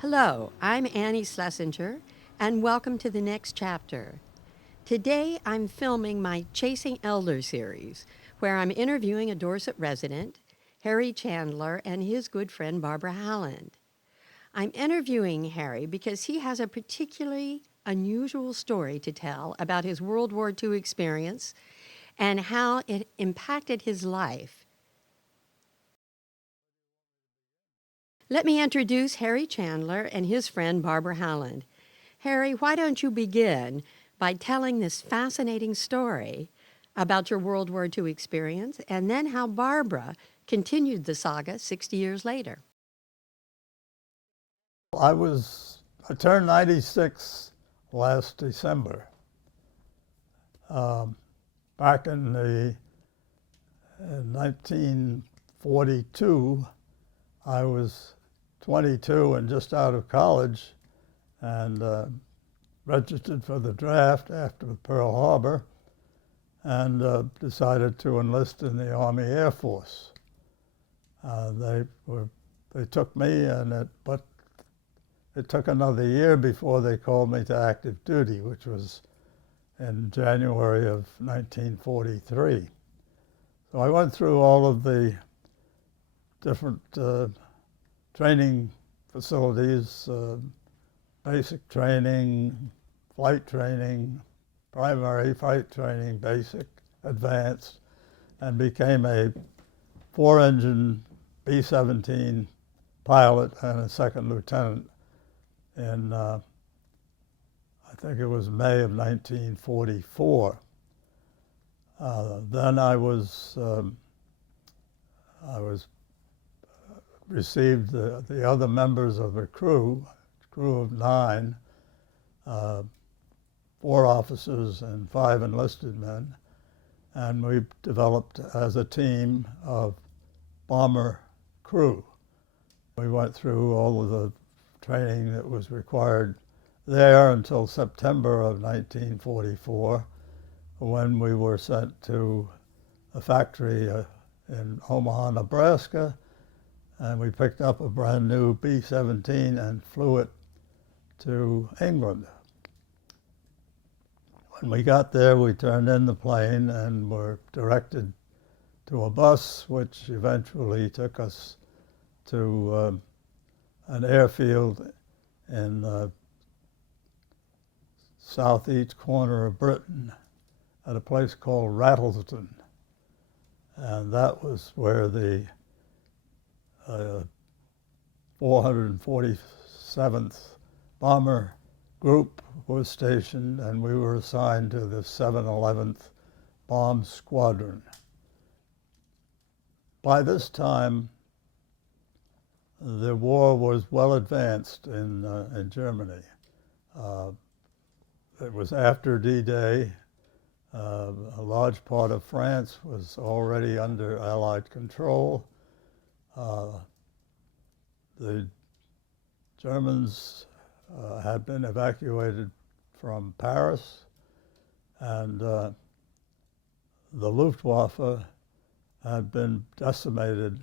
Hello, I'm Annie Schlesinger, and welcome to the next chapter. Today, I'm filming my Chasing Elder series, where I'm interviewing a Dorset resident, Harry Chandler, and his good friend Barbara Howland. I'm interviewing Harry because he has a particularly unusual story to tell about his World War II experience and how it impacted his life. Let me introduce Harry Chandler and his friend Barbara Howland. Harry, why don't you begin by telling this fascinating story about your World War II experience and then how Barbara continued the saga 60 years later? I turned 96 last December. Um, Back in 1942, I was 22 and just out of college and registered for the draft after Pearl Harbor and decided to enlist in the Army Air Force. They took me, but it took another year before they called me to active duty, which was in January of 1943. So I went through all of the different training facilities, basic training, flight training, primary flight training, basic, advanced, and became a four-engine B-17 pilot and a second lieutenant in I think it was May of 1944. Then I was received the other members of the crew of nine, uh, four officers and five enlisted men, and we developed as a team of bomber crew. We went through all of the training that was required there until September of 1944, when we were sent to a factory in Omaha, Nebraska, and we picked up a brand new B-17 and flew it to England. When we got there, we turned in the plane and were directed to a bus, which eventually took us to an airfield in southeast corner of Britain at a place called Rattlesden. And that was where the 447th Bomber Group was stationed, and we were assigned to the 711th Bomb Squadron. By this time, the war was well advanced in Germany. It was after D-Day. A large part of France was already under Allied control. The Germans had been evacuated from Paris, and the Luftwaffe had been decimated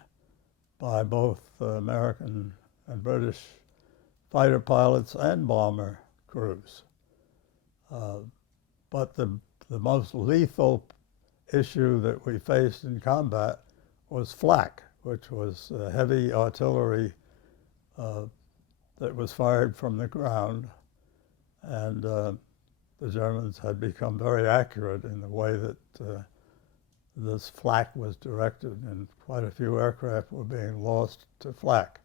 by both American and British fighter pilots and bomber crews. But the most lethal issue that we faced in combat was flak, which was heavy artillery that was fired from the ground. And the Germans had become very accurate in the way that this flak was directed, and quite a few aircraft were being lost to flak.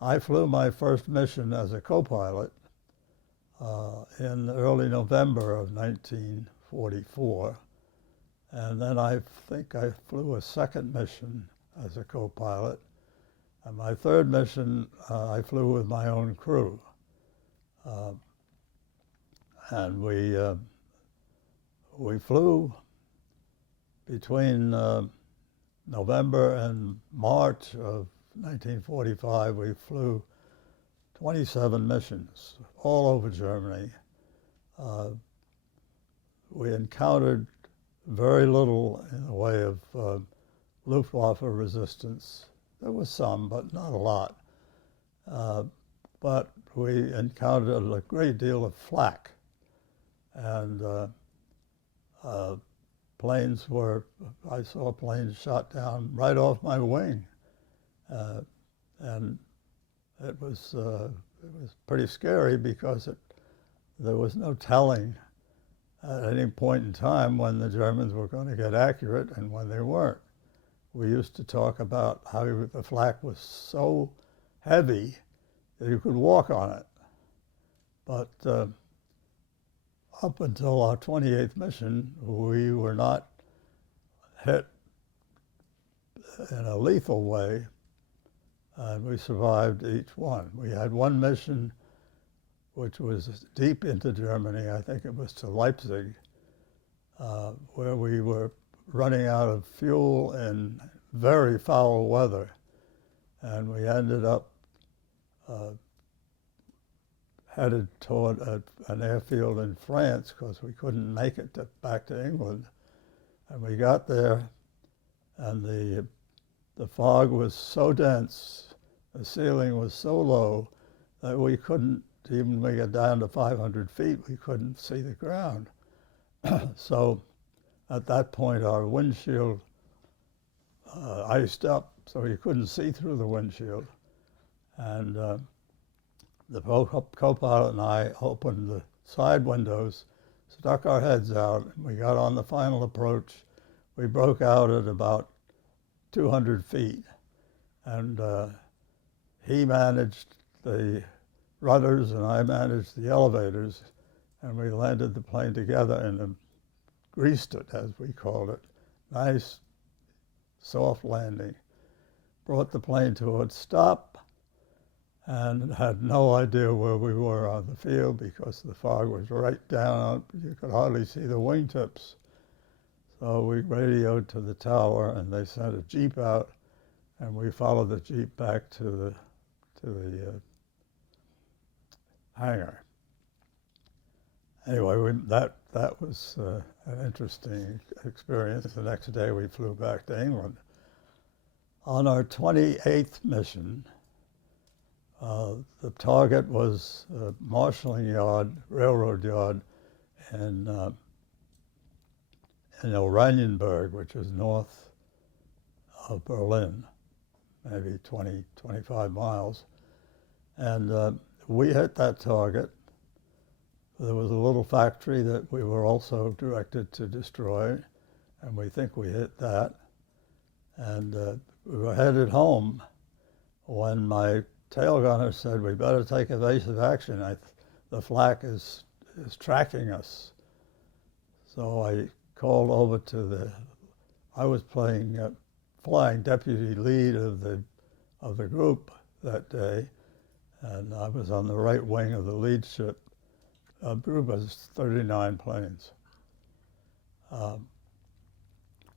I flew my first mission as a co-pilot in early November of 1944, and then I think I flew a second mission as a co-pilot, and my third mission I flew with my own crew, and we flew between November and March of 1945. We flew 27 missions all over Germany. We encountered very little in the way of Luftwaffe resistance. There was some, but not a lot. but we encountered a great deal of flak, and planes were, I saw planes shot down right off my wing, and it was pretty scary because there was no telling at any point in time when the Germans were going to get accurate and when they weren't. We used to talk about how the flak was so heavy that you could walk on it. But up until our 28th mission, we were not hit in a lethal way, and we survived each one. We had one mission which was deep into Germany. I think it was to Leipzig, where we were running out of fuel in very foul weather, and we ended up headed toward an airfield in France because we couldn't make it back to England. And we got there, and the fog was so dense, the ceiling was so low that we couldn't, even when we got down to 500 feet, we couldn't see the ground. So at that point, our windshield iced up, so you couldn't see through the windshield. And the co-pilot and I opened the side windows, stuck our heads out, and we got on the final approach. We broke out at about 200 feet, and he managed the rudders and I managed the elevators, and we landed the plane together and greased it, as we called it. Nice, soft landing. Brought the plane to a stop and had no idea where we were on the field because the fog was right down. You could hardly see the wingtips. So we radioed to the tower, and they sent a Jeep out, and we followed the Jeep back to the hangar. Anyway, that was an interesting experience. The next day we flew back to England. On our 28th mission, the target was a marshalling yard, railroad yard in Oranienburg, which is north of Berlin, maybe 20, 25 miles. And we hit that target. There was a little factory that we were also directed to destroy, and we think we hit that. And we were headed home when my tail gunner said, "We better take evasive action. The flak is tracking us." So I called over to I was flying deputy lead of the group that day, and I was on the right wing of the lead ship. A group of 39 planes,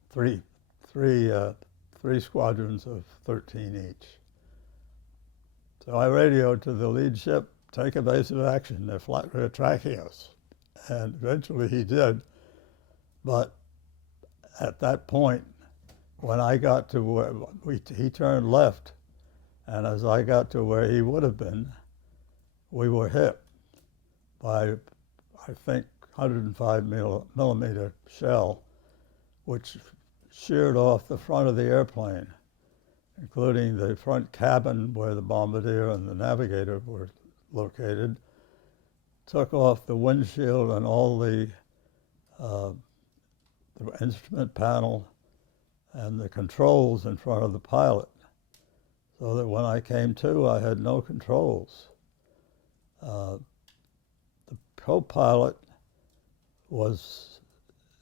three squadrons of 13 each. So I radioed to the lead ship, "Take evasive action, they're tracking us." And eventually he did, but at that point, when I got to where he turned left, and as I got to where he would have been, we were hit by, I think, 105 millimeter shell, which sheared off the front of the airplane, including the front cabin where the bombardier and the navigator were located, took off the windshield and all the instrument panel and the controls in front of the pilot, so that when I came to, I had no controls. The co-pilot was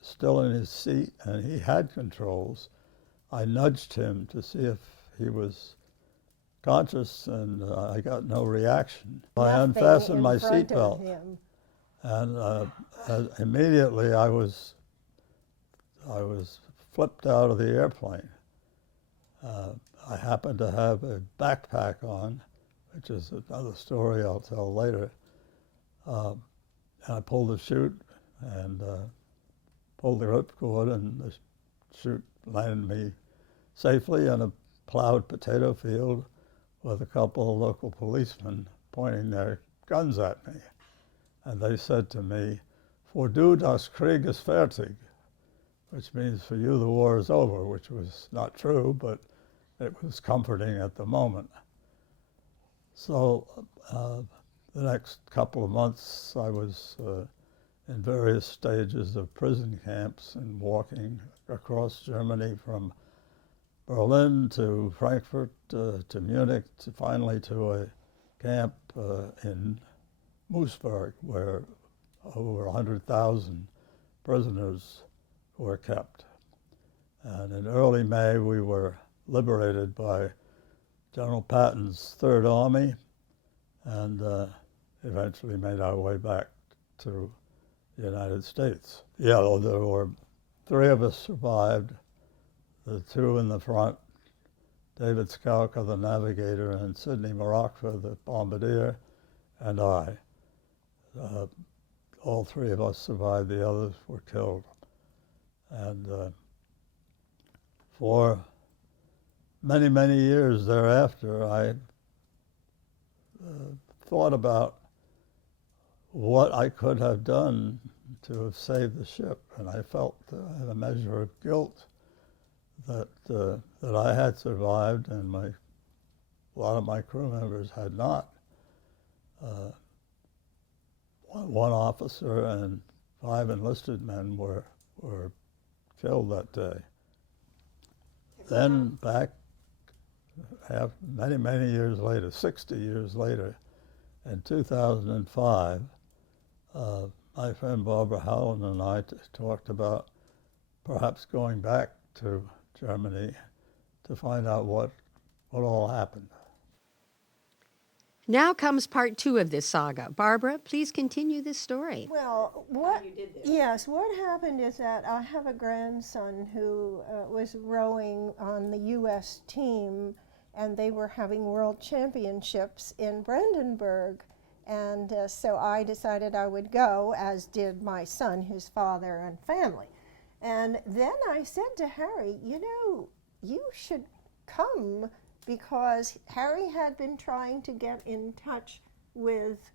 still in his seat, and he had controls. I nudged him to see if he was conscious, and I got no reaction. I unfastened my seatbelt, and immediately I was flipped out of the airplane. I happened to have a backpack on, which is another story I'll tell later. And I pulled the chute and pulled the ripcord, and the chute landed me safely in a plowed potato field with a couple of local policemen pointing their guns at me. And they said to me, "For du das Krieg ist fertig," which means for you the war is over, which was not true, but it was comforting at the moment. So the next couple of months I was in various stages of prison camps and walking across Germany from Berlin to Frankfurt to Munich, finally to a camp in Moosburg, where over 100,000 prisoners were kept. And in early May, we were liberated by General Patton's Third Army, and eventually made our way back to the United States. Yeah, there were 3 of us survived, the 2 in the front, David Skalka, the navigator, and Sidney Marakva, the bombardier, and I. All 3 of us survived, the others were killed. And for many, many years thereafter, I thought about what I could have done to have saved the ship, and I felt a measure of guilt that I had survived and a lot of my crew members had not. One officer and 5 enlisted men were killed that day. Then back many, many years later, 60 years later, in 2005, my friend Barbara Howland and I talked about perhaps going back to Germany to find out what all happened. Now comes part 2 of this saga. Barbara, please continue this story. Well, what happened is that I have a grandson who was rowing on the U.S. team, and they were having world championships in Brandenburg. And so I decided I would go, as did my son, his father, and family. And then I said to Harry, you should come, because Harry had been trying to get in touch with,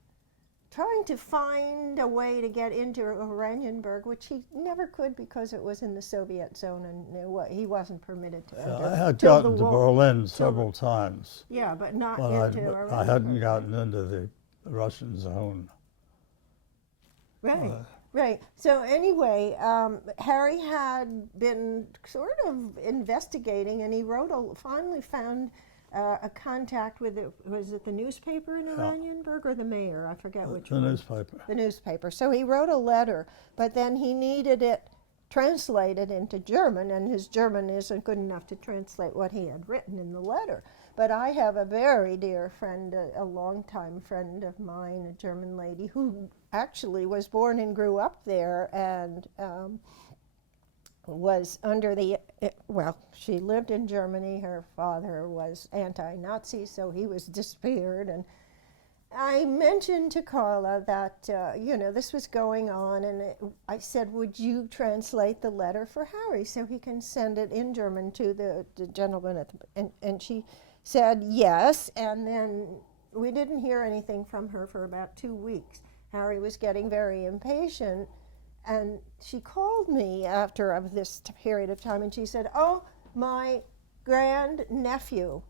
trying to find a way to get into Oranienburg, which he never could because it was in the Soviet zone and he wasn't permitted to enter. I had gotten to Berlin several times. Yeah, but not but into Oranienburg. I hadn't gotten into the Russian zone. Right. Right. So anyway, Harry had been sort of investigating, and he finally found a contact with was it the newspaper in Oranienburg or the mayor? I forget which one. The newspaper. The newspaper. So he wrote a letter, but then he needed it translated into German, and his German isn't good enough to translate what he had written in the letter. But I have a very dear friend, a longtime friend of mine, a German lady, who actually was born and grew up there and was under she lived in Germany. Her father was anti-Nazi, so he was disappeared. And I mentioned to Carla that, this was going on, and I said, would you translate the letter for Harry so he can send it in German to the gentleman and she said yes, and then we didn't hear anything from her for about 2 weeks. Harry was getting very impatient, and she called me after this period of time, and she said, "Oh, my grandnephew,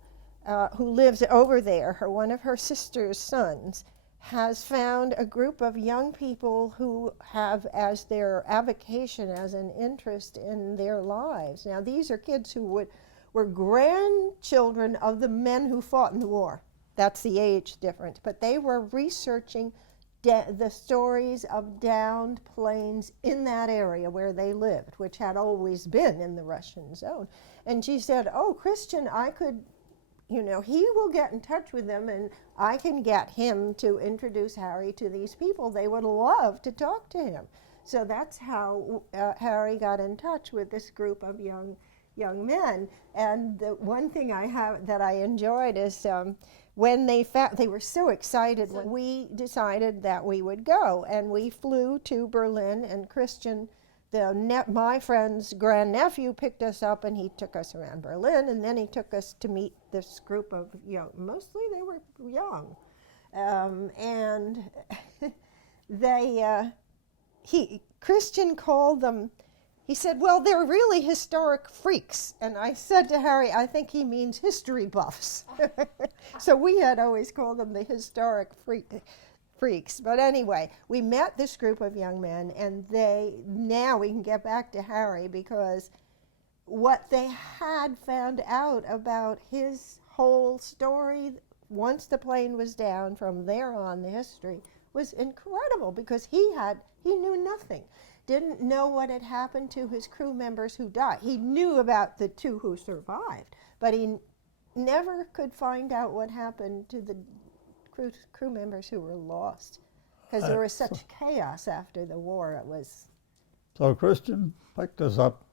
who lives over there, one of her sister's sons, has found a group of young people who have as their avocation, as an interest in their lives." Now, these are kids who were grandchildren of the men who fought in the war. That's the age difference. But they were researching the stories of downed planes in that area where they lived, which had always been in the Russian zone. And she said, "Oh, Christian, I could, he will get in touch with them, and I can get him to introduce Harry to these people. They would love to talk to him." So that's how Harry got in touch with this group of young men. And the one thing that I enjoyed is when they were so excited when we decided that we would go, and we flew to Berlin, and Christian, my friend's grandnephew, picked us up, and he took us around Berlin, and then he took us to meet this group of mostly they were young. and Christian called them. He said, "Well, they're really historic freaks." And I said to Harry, "I think he means history buffs." So we had always called them the historic freaks. But anyway, we met this group of young men, and now we can get back to Harry, because what they had found out about his whole story once the plane was down, from there on, the history was incredible, because he knew nothing. Didn't know what had happened to his crew members who died. He knew about the 2 who survived, but he never could find out what happened to the crew members who were lost, because there was such chaos after the war. It was. So Christian picked us up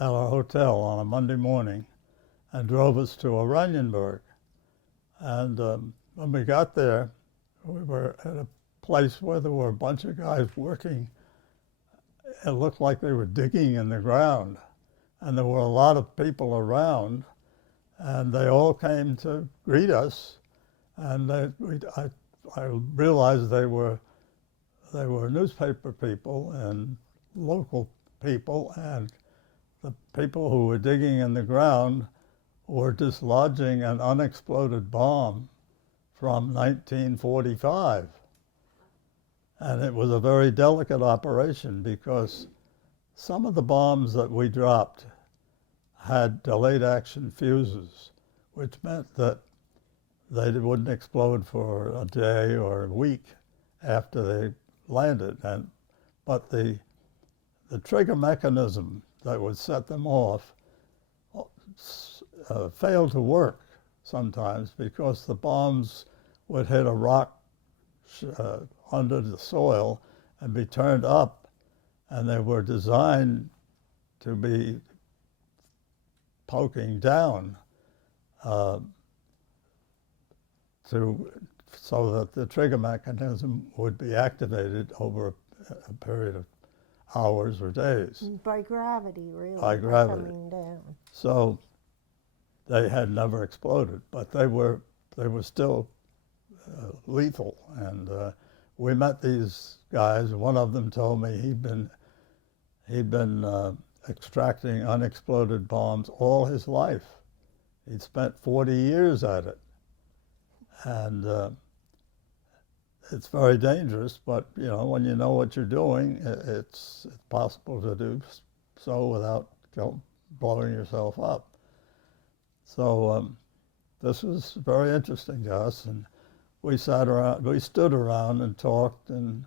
at our hotel on a Monday morning and drove us to Oranienburg. And when we got there, we were at a place where there were a bunch of guys working. It looked like they were digging in the ground, and there were a lot of people around, and they all came to greet us. And I realized they were newspaper people and local people, and the people who were digging in the ground were dislodging an unexploded bomb from 1945. And it was a very delicate operation, because some of the bombs that we dropped had delayed action fuses, which meant that they wouldn't explode for a day or a week after they landed. But the trigger mechanism that would set them off failed to work sometimes, because the bombs would hit a rock under the soil and be turned up, and they were designed to be poking down so that the trigger mechanism would be activated over a period of hours or days. By gravity, really. By gravity. Coming down. So they had never exploded, but they were still lethal. And we met these guys. One of them told me he'd been extracting unexploded bombs all his life. He'd spent 40 years at it. And it's very dangerous, but when you know what you're doing, it's possible to do so without blowing yourself up. So this was very interesting to us, and we stood around and talked, and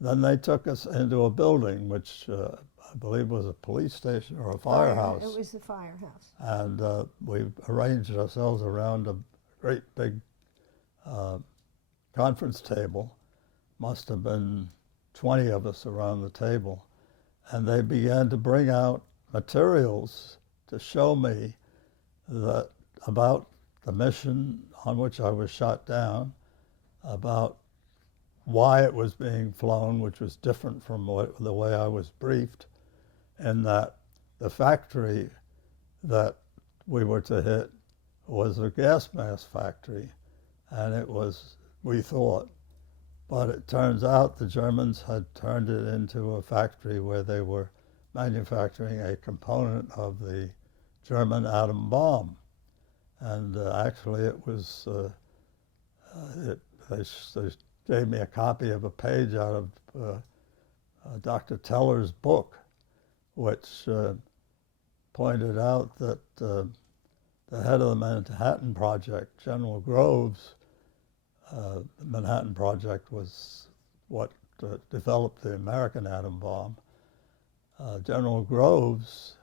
then they took us into a building, which I believe was a police station or a firehouse. It was the firehouse. And we arranged ourselves around a great big conference table. Must have been 20 of us around the table. And they began to bring out materials to show me about the mission on which I was shot down, about why it was being flown, which was different from the way I was briefed, and that the factory that we were to hit was a gas mask factory, and it was, we thought, but it turns out the Germans had turned it into a factory where they were manufacturing a component of the German atom bomb. And actually it was, they gave me a copy of a page out of Dr. Teller's book, which pointed out that the head of the Manhattan Project, General Groves, the Manhattan Project was what developed the American atom bomb. General Groves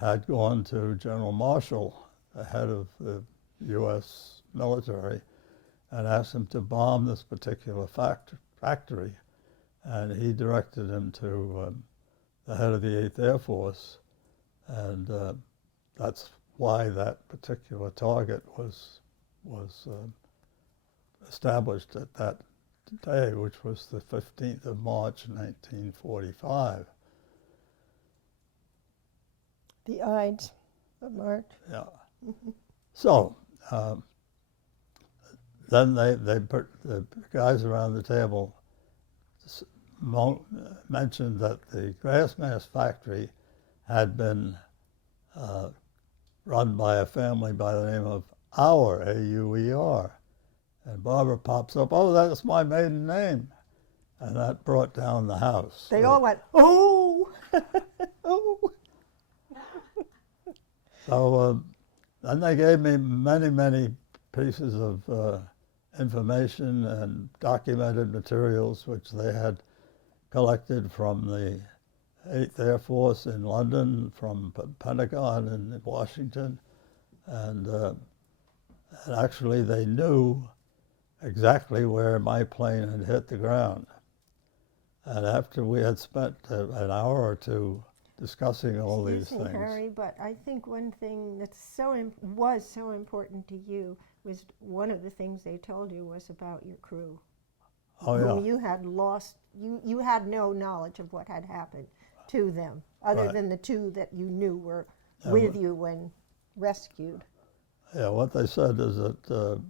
had gone to General Marshall, the head of the U.S. military, and asked him to bomb this particular factory. And he directed him to the head of the 8th Air Force, and that's why that particular target was established at that day, which was the 15th of March, 1945. The Ides of March. Yeah. So then the guys around the table mentioned that the grass mask factory had been run by a family by the name of Auer, A-U-E-R. And Barbara pops up, oh, that's my maiden name. And that brought down the house. They all went, oh, oh. So then they gave me many, many pieces of information and documented materials which they had collected from the 8th Air Force in London, from Pentagon in Washington, and actually they knew exactly where my plane had hit the ground. And after we had spent an hour or two discussing all these things. Harry, but I think one thing that was so important to you was one of the things they told you was about your crew. Oh, yeah. Whom you had lost. You had no knowledge of what had happened to them, other Right. than the two that you knew were with you when rescued. Yeah, what they said is that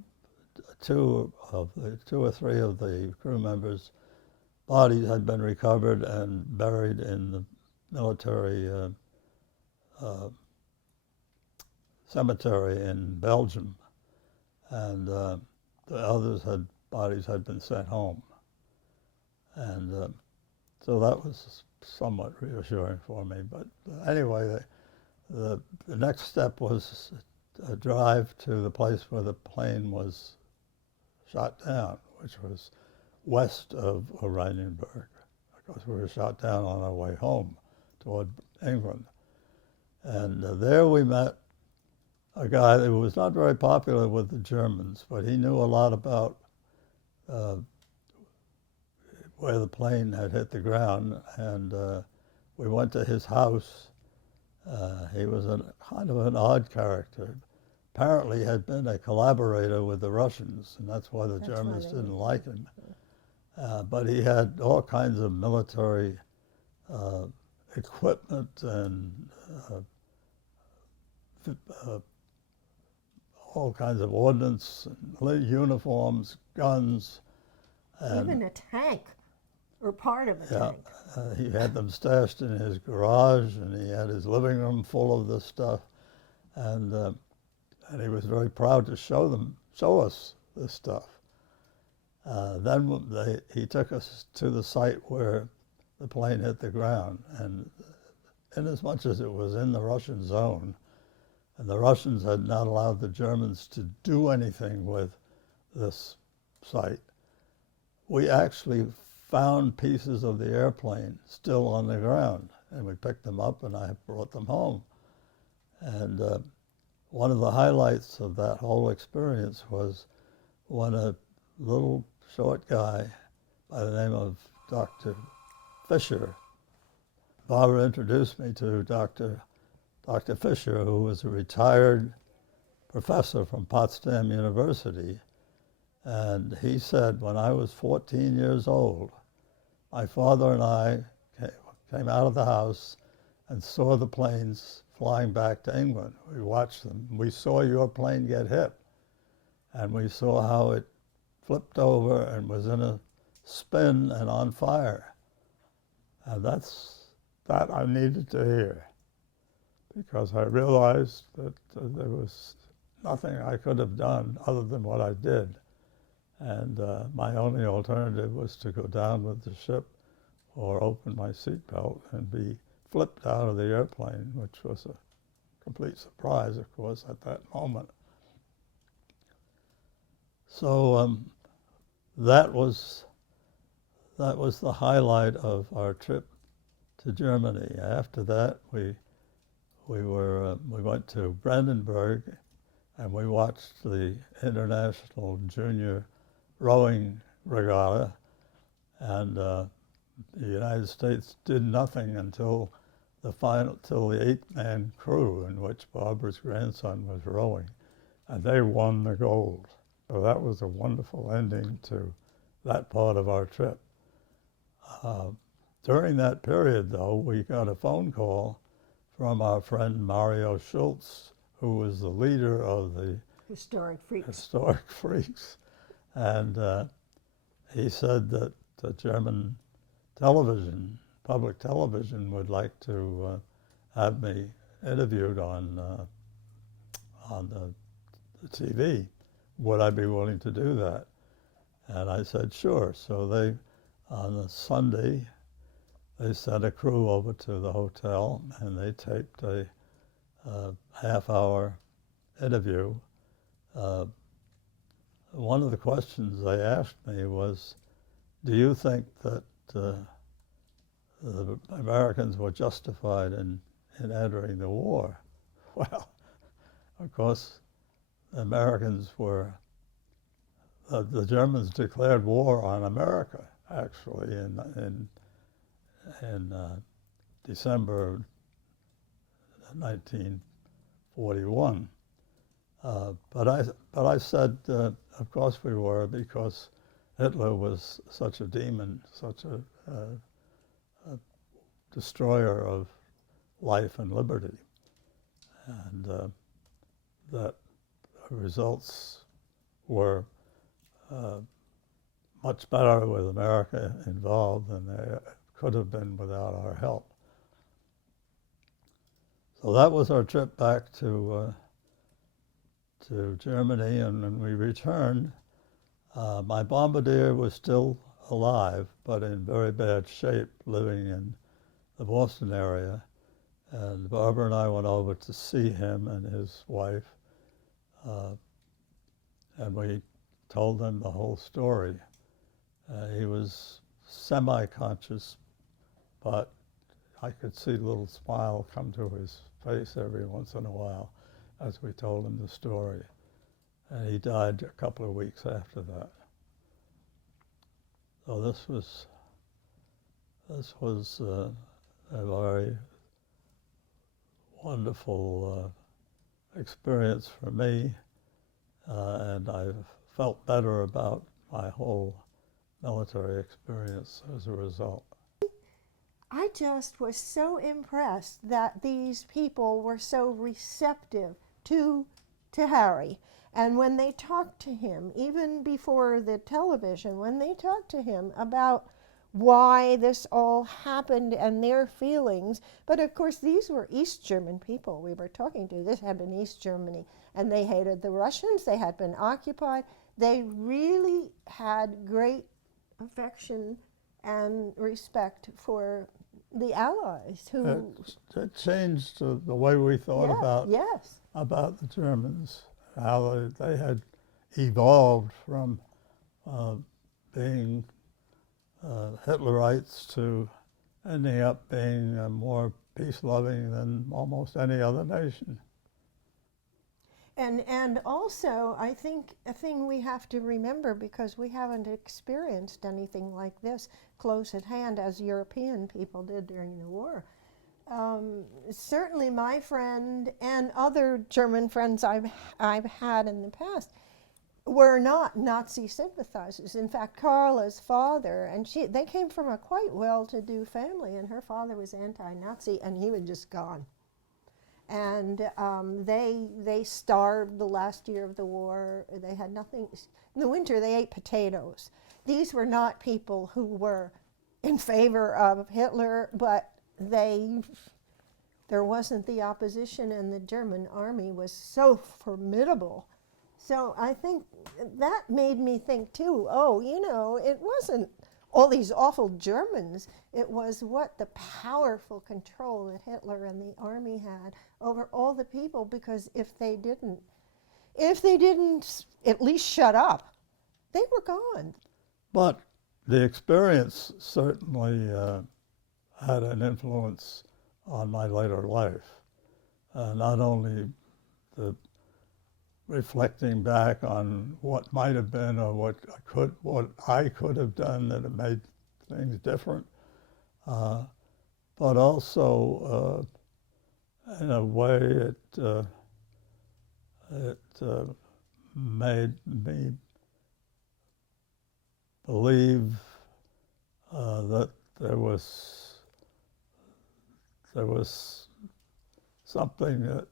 two or three of the crew members' bodies had been recovered and buried in the military cemetery in Belgium, and the others' bodies had been sent home. And so that was somewhat reassuring for me. But anyway, the next step was a drive to the place where the plane was shot down, which was west of Oranienburg, because we were shot down on our way home toward England. And there we met a guy who was not very popular with the Germans, but he knew a lot about where the plane had hit the ground, and we went to his house. He was kind of an odd character. Apparently had been a collaborator with the Russians, and that's why the Germans didn't like him. But he had all kinds of military equipment and all kinds of ordnance, and uniforms, guns. And even a tank, or part of a tank. He had them stashed in his garage, and he had his living room full of this stuff. And he was very proud to show us this stuff. Then he took us to the site where the plane hit the ground, and inasmuch as it was in the Russian zone, and the Russians had not allowed the Germans to do anything with this site, we actually found pieces of the airplane still on the ground, and we picked them up, and I brought them home. And one of the highlights of that whole experience was when a little short guy by the name of Dr. Fisher, Barbara introduced me to Dr. Fisher, who was a retired professor from Potsdam University. And he said, when I was 14 years old, my father and I came out of the house and saw the planes flying back to England. We watched them. We saw your plane get hit, and we saw how it flipped over and was in a spin and on fire. And that's that I needed to hear, because I realized that there was nothing I could have done other than what I did. And my only alternative was to go down with the ship or open my seatbelt and be flipped out of the airplane, which was a complete surprise, of course, at that moment. So that was the highlight of our trip to Germany. After that, we went to Brandenburg, and we watched the International Junior Rowing Regatta, and the United States did nothing until the 8-man crew, in which Barbara's grandson was rowing, and they won the gold. So that was a wonderful ending to that part of our trip. During that period, though, we got a phone call from our friend Mario Schultz, who was the leader of the Historic Freaks. Historic Freaks. And he said that the German television, public television, would like to have me interviewed on the TV. Would I be willing to do that? And I said, sure. So they, on a Sunday, they sent a crew over to the hotel and they taped a half-hour interview. One of the questions they asked me was, do you think that the Americans were justified in entering the war? Well, of course, the Americans were, the Germans declared war on America, actually, in December 1941. But I said, of course we were, because Hitler was such a demon, such a destroyer of life and liberty, and that the results were much better with America involved than they could have been without our help. So that was our trip back to Germany, and when we returned, my bombardier was still alive, but in very bad shape, living in the Boston area. And Barbara and I went over to see him and his wife, and we told them the whole story. He was semi-conscious, but I could see a little smile come to his face every once in a while as we told him the story. And he died a couple of weeks after that. So this was a very wonderful experience for me, and I've felt better about my whole military experience as a result. I just was so impressed that these people were so receptive to Harry. And when they talked to him, even before the television, when they talked to him about why this all happened and their feelings, but of course these were East German people we were talking to. This had been East Germany, and they hated the Russians. They had been occupied. They really had great affection and respect for the Allies who... It changed the way we thought about the Germans, how they had evolved from being Hitlerites to ending up being more peace-loving than almost any other nation. And also, I think a thing we have to remember, because we haven't experienced anything like this close at hand as European people did during the war. Certainly my friend and other German friends I've had in the past were not Nazi sympathizers. In fact, Carla's father, and they came from a quite well-to-do family, and her father was anti-Nazi, and he was just gone. And they starved the last year of the war. They had nothing. In the winter, they ate potatoes. These were not people who were in favor of Hitler, but there wasn't the opposition, and the German army was so formidable. So I think that made me think too, it wasn't all these awful Germans. It was what the powerful control that Hitler and the army had over all the people, because if they didn't at least shut up, they were gone. But the experience certainly had an influence on my later life. Not only the reflecting back on what might have been or what I could have done that it made things different, but also in a way it made me believe that there was something that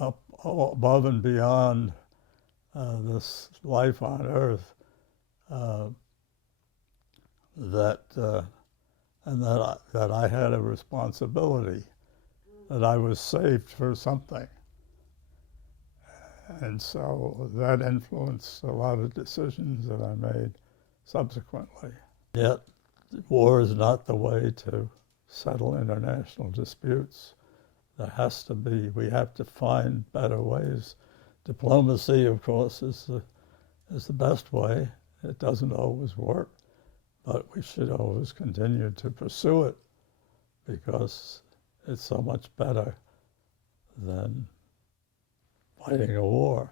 up above and beyond this life on Earth, that I had a responsibility, that I was saved for something. And so that influenced a lot of decisions that I made subsequently. Yet, war is not the way to settle international disputes. There has to be, we have to find better ways. Diplomacy, of course, is the best way. It doesn't always work, but we should always continue to pursue it because it's so much better than fighting a war.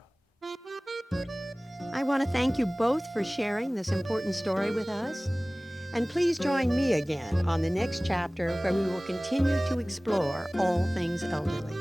I want to thank you both for sharing this important story with us. And please join me again on the next chapter where we will continue to explore all things elderly.